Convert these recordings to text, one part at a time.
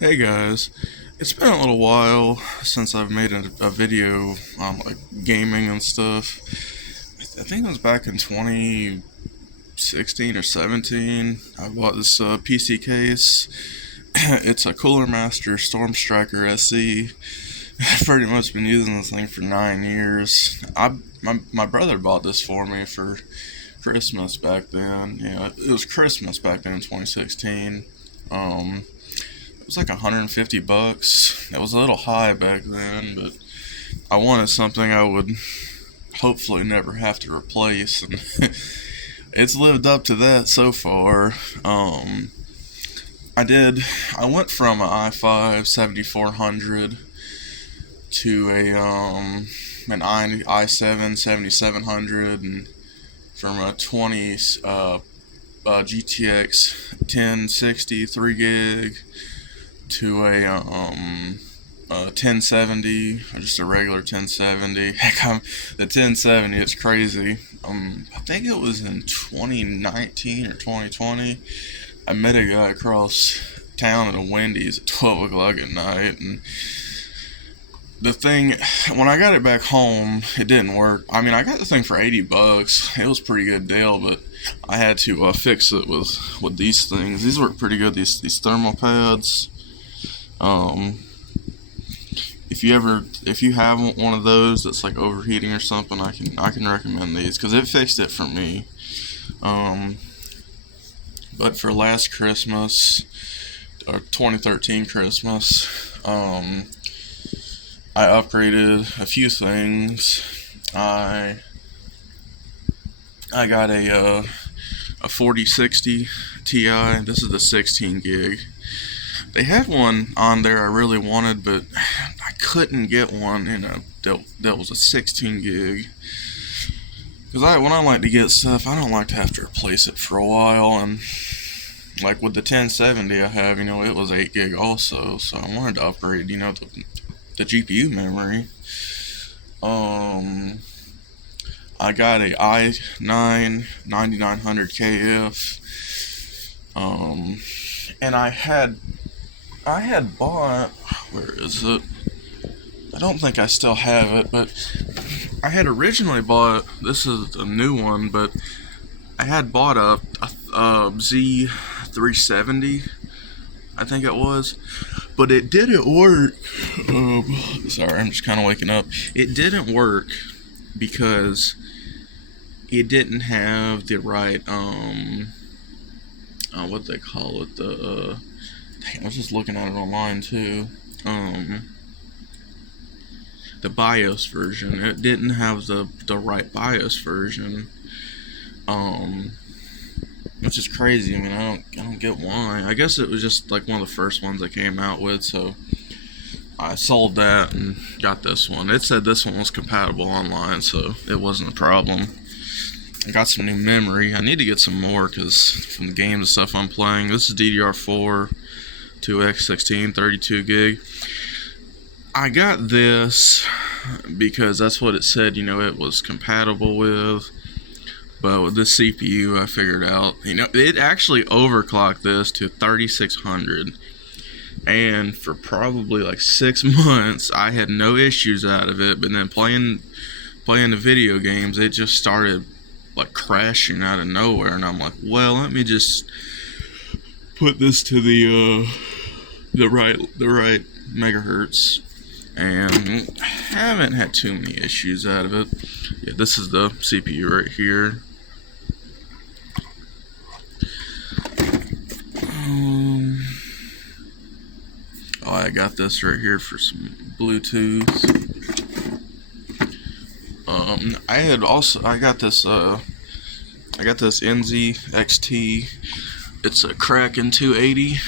Hey guys, it's been a little while since I've made a video on like gaming and stuff. I think it was back in 2016 or 17. I bought this PC case. It's a Cooler Master Storm Striker SE. I've pretty much been using this thing for 9 years. My brother bought this for me for Christmas back then. Yeah, it was Christmas back then in 2016. It was like $150. That was a little high back then, but I wanted something I would hopefully never have to replace, and it's lived up to that so far. I did. I went from an i5 7400 to an i7 7700, and from a 20 GTX 1060 3 gig to a 1070, or just a regular 1070. Heck, the 1070, it's crazy. I think it was in 2019 or 2020. I met a guy across town at a Wendy's at 12 o'clock at night, and the thing, when I got it back home, it didn't work. I mean, I got the thing for $80. It was a pretty good deal, but I had to fix it with these things. These work pretty good. These thermal pads. Um, if you have one of those that's like overheating or something, I can recommend these because it fixed it for me. Um, but for last Christmas or 2013 Christmas, I upgraded a few things. I got a 4060 Ti. This is the 16 gig. They had one on there I really wanted, but I couldn't get one that was a 16 gig. Because when I like to get stuff, I don't like to have to replace it for a while. And like with the 1070 I have, it was 8 gig also. So I wanted to upgrade, the GPU memory. I got a i9 9900KF. And I had bought, where is it? I don't think I still have it, but I had originally bought, this is a new one, but I had bought a Z370, I think it was, but it didn't work. Sorry, I'm just kind of waking up. It didn't work because it didn't have the right, what they call it, I was just looking at it online too. The BIOS version. It didn't have the right BIOS version. Which is crazy. I mean, I don't get why. I guess it was just like one of the first ones they came out with, so I sold that and got this one. It said this one was compatible online, so it wasn't a problem. I got some new memory. I need to get some more because from the games and stuff I'm playing. This is DDR4 2x16 32 gig. I got this because that's what it said, it was compatible with. But with this CPU, I figured out, it actually overclocked this to 3600. And for probably like 6 months, I had no issues out of it. But then playing the video games, it just started like crashing out of nowhere. And I'm like, well, let me just put this to the right megahertz, and haven't had too many issues out of it. Yeah, this is the CPU right here. I got this right here for some Bluetooth. I got this NZ XT. It's a Kraken 280.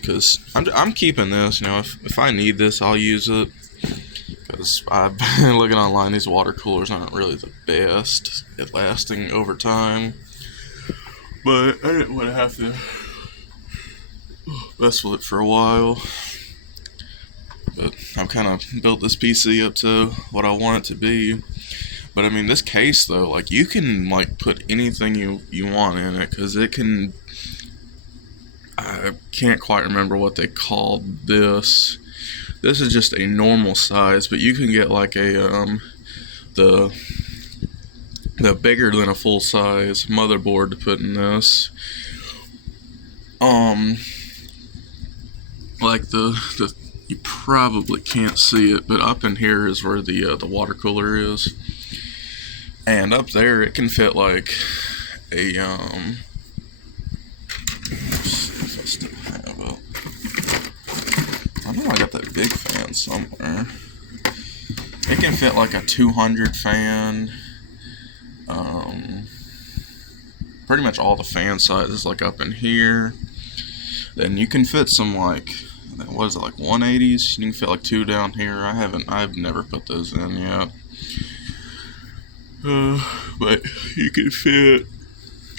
Because I'm keeping this. If I need this, I'll use it. Because I've been looking online, these water coolers aren't really the best at lasting over time. But I didn't want to have to mess with it for a while. But I've kind of built this PC up to what I want it to be. But I mean, this case though, like you can like put anything you want in it, because it can I can't quite remember what they called this. This is just a normal size, but you can get like a the bigger than a full size motherboard to put in this. Like the you probably can't see it, but up in here is where the water cooler is, and up there it can fit like a if I still have it. I know I got that big fan somewhere. It can fit like a 200 fan. Pretty much all the fan sizes like up in here. Then you can fit some like, what is it, like 180s? You can fit like 2 down here. I've never put those in yet. But you can fit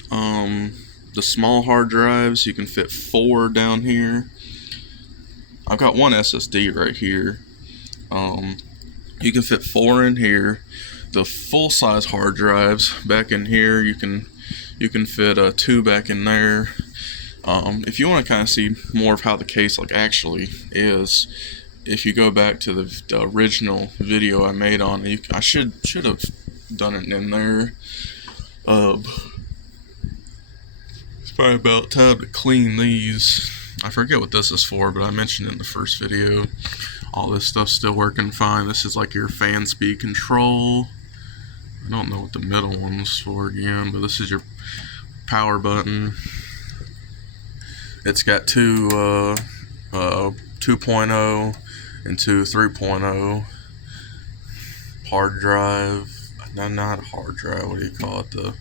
the small hard drives. You can fit 4 down here. I've got one SSD right here. You can fit 4 in here. The full size hard drives back in here, you can fit 2 back in there. If you want to kind of see more of how the case like actually is, if you go back to the original video I made on it, I should have done it in there. It's probably about time to clean these. I forget what this is for, but I mentioned in the first video. All this stuff's still working fine. This is like your fan speed control. I don't know what the middle one's for again, but this is your power button. It's got 2 2.0 and 2 3.0 hard drive. No, not a hard drive. What do you call it? The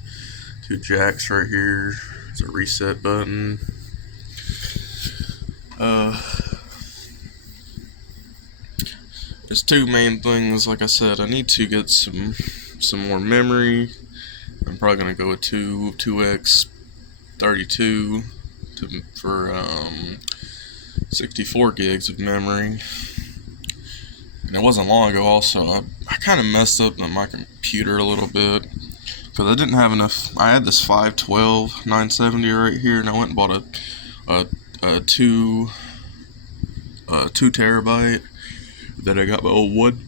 2 jacks right here. It's a reset button. There's 2 main things. Like I said, I need to get some more memory. I'm probably gonna go with 2x32 for 64 gigs of memory. And it wasn't long ago. Also, I kind of messed up my computer a little bit because I didn't have enough. I had this 512 970 right here, and I went and bought a 2 terabyte. Then I got my old 1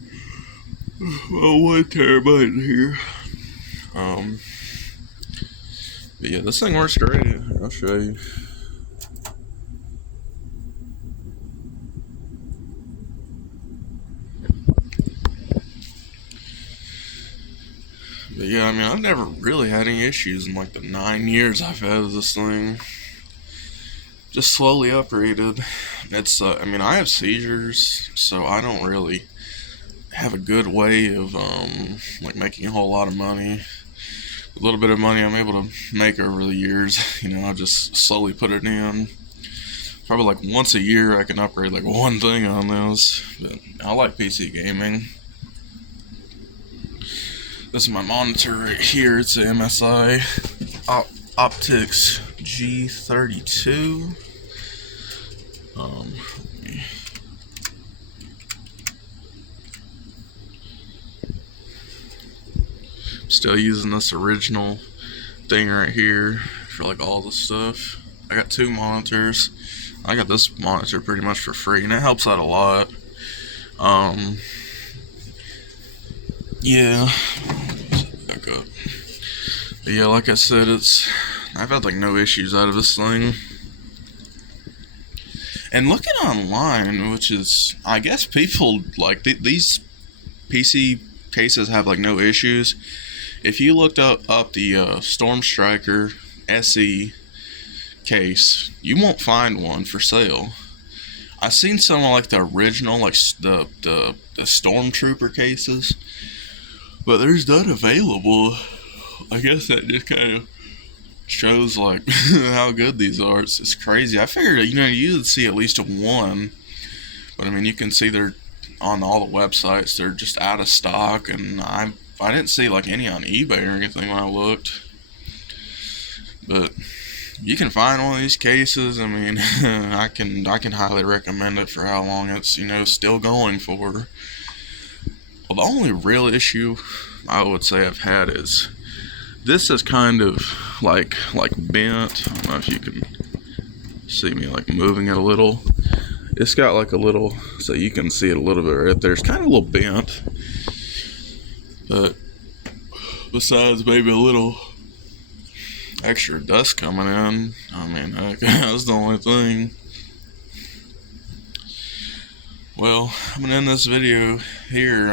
terabyte in here. But yeah, this thing works great. I'll show you. But yeah, I mean, I've never really had any issues in like the 9 years I've had this thing. Just slowly upgraded. It's I mean, I have seizures, so I don't really have a good way of like making a whole lot of money. A little bit of money I'm able to make over the years, I just slowly put it in. Probably like once a year I can upgrade like one thing on this. But I like PC gaming. This is my monitor right here. It's a MSI Optix G32. Still using this original thing right here for like all the stuff. I got 2 monitors. I got this monitor pretty much for free, and it helps out a lot. Yeah. Back up. But yeah, like I said, I've had like no issues out of this thing. And looking online, which is, I guess people like these PC cases have like no issues. If you looked up the Storm Striker SE case, you won't find one for sale. I've seen some of like the original, like the Stormtrooper cases, but there's none available. I guess that just kind of shows like how good these are. It's crazy. I figured you would see at least one, but I mean you can see they're on all the websites. They're just out of stock, and I didn't see like any on eBay or anything when I looked. But you can find one of these cases. I mean, I can highly recommend it for how long it's still going for. Well, the only real issue I would say I've had is this is kind of like bent. I don't know if you can See me like moving it a little. It's got like a little, so you can see it a little bit right there. It's kind of a little bent, but besides maybe a little extra dust coming in, I mean, that's the only thing. Well, I'm gonna end this video here.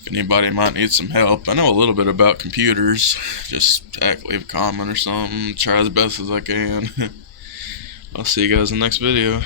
If anybody might need some help, I know a little bit about computers. Just leave a comment or something. Try as best as I can. I'll see you guys in the next video.